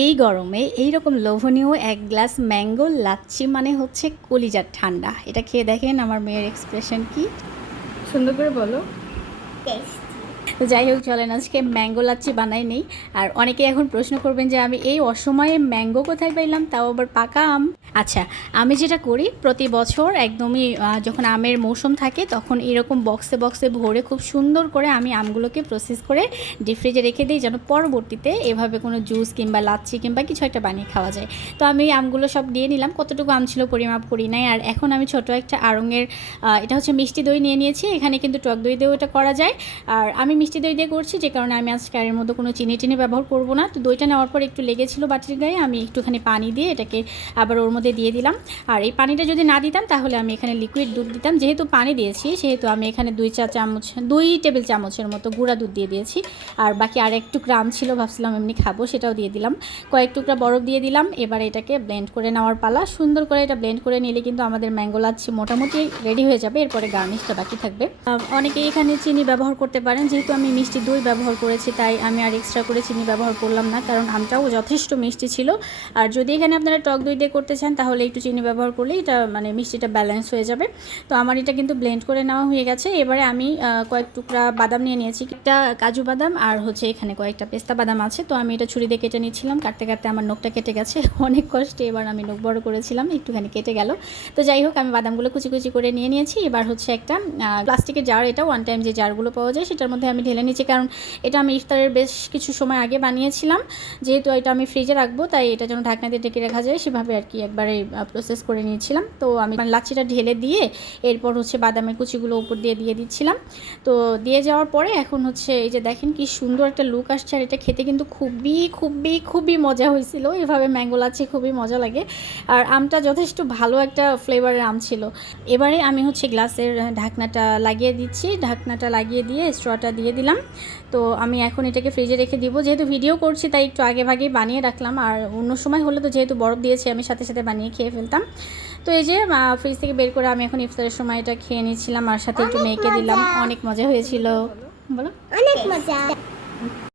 এই গরমে এইরকম লোভনীয় এক গ্লাস ম্যাঙ্গো লাচ্ছি মানে হচ্ছে কলিজার ঠান্ডা। এটা খেয়ে দেখেন আমার মেয়ের এক্সপ্রেশন কি সুন্দর করে বলো। টেস্ট। তো যাই হোক, চলেন আজকে ম্যাঙ্গো লাচ্ছি বানাই নেই। আর অনেকে এখন প্রশ্ন করবেন যে আমি এই অসময়ে ম্যাঙ্গো কোথায় পাইলাম, তাও আবার পাকা আম। আচ্ছা, আমি যেটা করি প্রতি বছর একদমই যখন আমের মৌসুম থাকে তখন এরকম বক্সে বক্সে ভরে খুব সুন্দর করে আমি আমগুলোকে প্রসেস করে ডিপ ফ্রিজে রেখে দিই, যেন পরবর্তীতে এভাবে কোনো জুস কিংবা লাচ্ছি কিংবা কিছু একটা বানিয়ে খাওয়া যায়। তো আমি আমগুলো সব দিয়ে নিলাম, কতটুকু আম ছিল পরিমাপ করি নাই। আর এখন আমি ছোট একটা আড়ঙের এটা হচ্ছে মিষ্টি দই নিয়ে নিয়েছি। এখানে কিন্তু টক দই দিয়েও এটা করা যায়, আর আমি মিষ্টি দই দিয়ে করছি যে কারণে আমি আজকে এর মধ্যে কোনো চিনি টিনি ব্যবহার করব না। তো দইটা নেওয়ার পর একটু লেগেছিল বাটির গায়ে, আমি একটুখানি পানি দিয়ে এটাকে আবার ওর মধ্যে দিয়ে দিলাম। আর এই পানিটা যদি না দিতাম তাহলে আমি এখানে লিকুইড দুধ দিতাম, যেহেতু পানি দিয়েছি সেহেতু আমি এখানে 2 টেবিল চামচের মতো গুঁড়া দুধ দিয়ে দিয়েছি। আর বাকি আর একটু গ্রাম ছিল, ভাবছিলাম এমনি খাবো, সেটাও দিয়ে দিলাম। কয়েক টুকরা বরফ দিয়ে দিলাম। এবার এটাকে ব্লেন্ড করে নেওয়ার পালা। সুন্দর করে এটা ব্লেন্ড করে নিলে কিন্তু আমাদের ম্যাঙ্গো লাচ্ছি মোটামুটি রেডি হয়ে যাবে। এরপরে গার্নিশটা বাকি থাকবে। অনেকে এখানে চিনি ব্যবহার করতে পারেন, যেহেতু আমি মিষ্টি দই ব্যবহার করেছি তাই আমি আর এক্সট্রা করে চিনি ব্যবহার করলাম না, কারণ আমটাও যথেষ্ট মিষ্টি ছিল। আর যদি এখানে আপনারা টক দই দিয়ে করতে চান তাহলে একটু চিনি ব্যবহার করলে এটা মানে মিষ্টিটা ব্যালেন্স হয়ে যাবে। তো আমার এটা কিন্তু ব্লেন্ড করে নেওয়া হয়ে গেছে। এবারে আমি কয়েক টুকরা বাদাম নিয়ে নিয়েছি, একটা কাজু বাদাম আর হচ্ছে এখানে কয়েকটা পেস্তা বাদাম আছে। তো আমি এটা ছুরি দিয়ে কেটে নিচ্ছিলাম, কাটতে কাটতে আমার নখটা কেটে গেছে অনেক কষ্টে। এবার আমি নখ বড় করেছিলাম, একটুখানি কেটে গেল। তো যাই হোক, আমি বাদামগুলো কুচি কুচি করে নিয়ে নিয়েছি। এবার হচ্ছে একটা প্লাস্টিকের জার, এটা ওয়ান টাইম যে জারগুলো পাওয়া যায় সেটার মধ্যে আমি ঢেলে নিচ্ছি, কারণ এটা আমি ইফতারের বেশ কিছু সময় আগে বানিয়েছিলাম। যেহেতু এটা আমি ফ্রিজে রাখবো তাই এটা যেন ঢাকনা দিয়ে ঢেকে রাখা যায় সেভাবে আর কি একবারে প্রসেস করে নিয়েছিলাম। তো আমি লাচ্ছিটা ঢেলে দিয়ে এরপর হচ্ছে বাদামের কুচিগুলো উপর দিয়ে দিয়ে দিচ্ছিলাম। তো দিয়ে যাওয়ার পরে এখন হচ্ছে এই যে দেখেন কি সুন্দর একটা লুক আসছে। আর এটা খেতে কিন্তু খুবই খুবই খুবই মজা হয়েছিল। এভাবে ম্যাঙ্গো লাচ্ছি খুবই মজা লাগে। আর আমটা যথেষ্ট ভালো একটা ফ্লেভারের আম ছিল। এবারে আমি হচ্ছে গ্লাসের ঢাকনাটা লাগিয়ে দিচ্ছি, ঢাকনাটা লাগিয়ে দিয়ে স্ট্রটা দিয়ে দিলাম। তো আমি এখন এটাকে ফ্রিজে রেখে দিব, যেহেতু ভিডিও করছি তাই একটু আগে ভাগেই বানিয়ে রাখলাম। আর অন্য সময় হলে তো যেহেতু বরফ দিয়েছি আমি সাথে সাথে বানিয়ে খেয়ে ফেলতাম। তো এই যে ফ্রিজ থেকে বের করে আমি এখন ইফতারের সময় এটা খেয়ে নিচ্ছিলাম, আর সাথে একটু মেয়েকে দিলাম। অনেক মজা হয়েছিল। বলো। অনেক মজা।